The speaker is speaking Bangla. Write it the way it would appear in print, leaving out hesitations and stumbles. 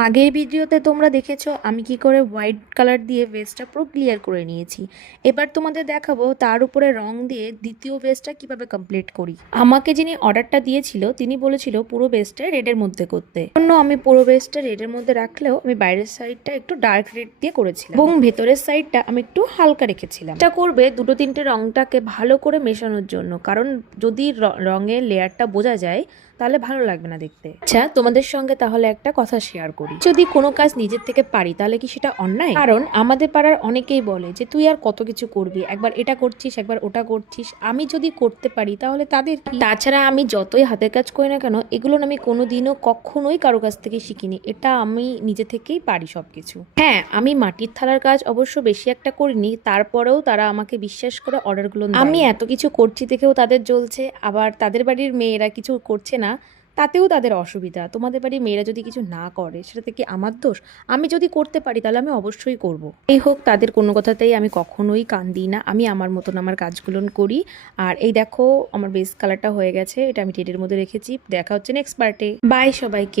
আগের ভিডিওতে তোমরা দেখেছো আমি কি করে হোয়াইট কালার দিয়ে ভেস্টটা পুরো ক্লিয়ার করে নিয়েছি। এবার তোমাদের দেখাবো তার উপরে রং দিয়ে দ্বিতীয় ভেস্টটা কিভাবে কমপ্লিট করি। আমাকে যিনি অর্ডারটা দিয়েছিল তিনি বলেছিল পুরো ভেস্টটা রেডের মধ্যে করতে, জন্য আমি পুরো ভেস্টটা রেডের মধ্যে রাখলেও আমি বাইরের সাইডটা একটু ডার্ক রেড দিয়ে করেছিলাম এবং ভেতরের সাইডটা আমি একটু হালকা রেখেছিলাম। এটা করবে দুটো তিনটে রংটাকে ভালো করে মেশানোর জন্য, কারণ যদি রঙের লেয়ারটা বোঝা যায় তাহলে ভালো লাগবে না দেখতে। আচ্ছা, তোমাদের সঙ্গে তাহলে একটা কথা শেয়ার করি, যদি কোনো কাজ নিজের থেকে পারি তাহলে কি সেটা অন্যায়? কারণ আমাদের পাড়ার অনেকেই বলে যে তুই আর কত কিছু করবি, একবার এটা করছিস একবার ওটা করছিস। আমি যদি করতে পারি তাহলে তাদের কি? তাছাড়া আমি যতই হাতের কাজ করি না কেন, এগুলো আমি কোনোদিনও কখনোই কারো কাছ থেকে শিখিনি। এটা আমি নিজে থেকেই পারি সবকিছু। হ্যাঁ, আমি মাটির থালার কাজ অবশ্য বেশি একটা করিনি, তারপরেও তারা আমাকে বিশ্বাস করে অর্ডারগুলো দেয়। আমি এত কিছু করছি দেখেও তাদের জ্বলছে, আবার তাদের বাড়ির মেয়েরা কিছু করছে না তাতেও তাদের অসুবিধা। তোমাদের বাড়ির মেয়েরা যদি কিছু না করে সেটাতে কি আমার দোষ? আমি যদি করতে পারি তাহলে আমি অবশ্যই করব। এই হোক, তাদের কোনো কথাতেই আমি কখনোই কান দিই না। আমি আমার মতন আমার কাজগুলো করি। আর এই দেখো আমার বেস কালারটা হয়ে গেছে, এটা আমি টেডের মধ্যে রেখেছি। দেখা হচ্ছে নেক্সট পার্টে। বাই সবাইকে।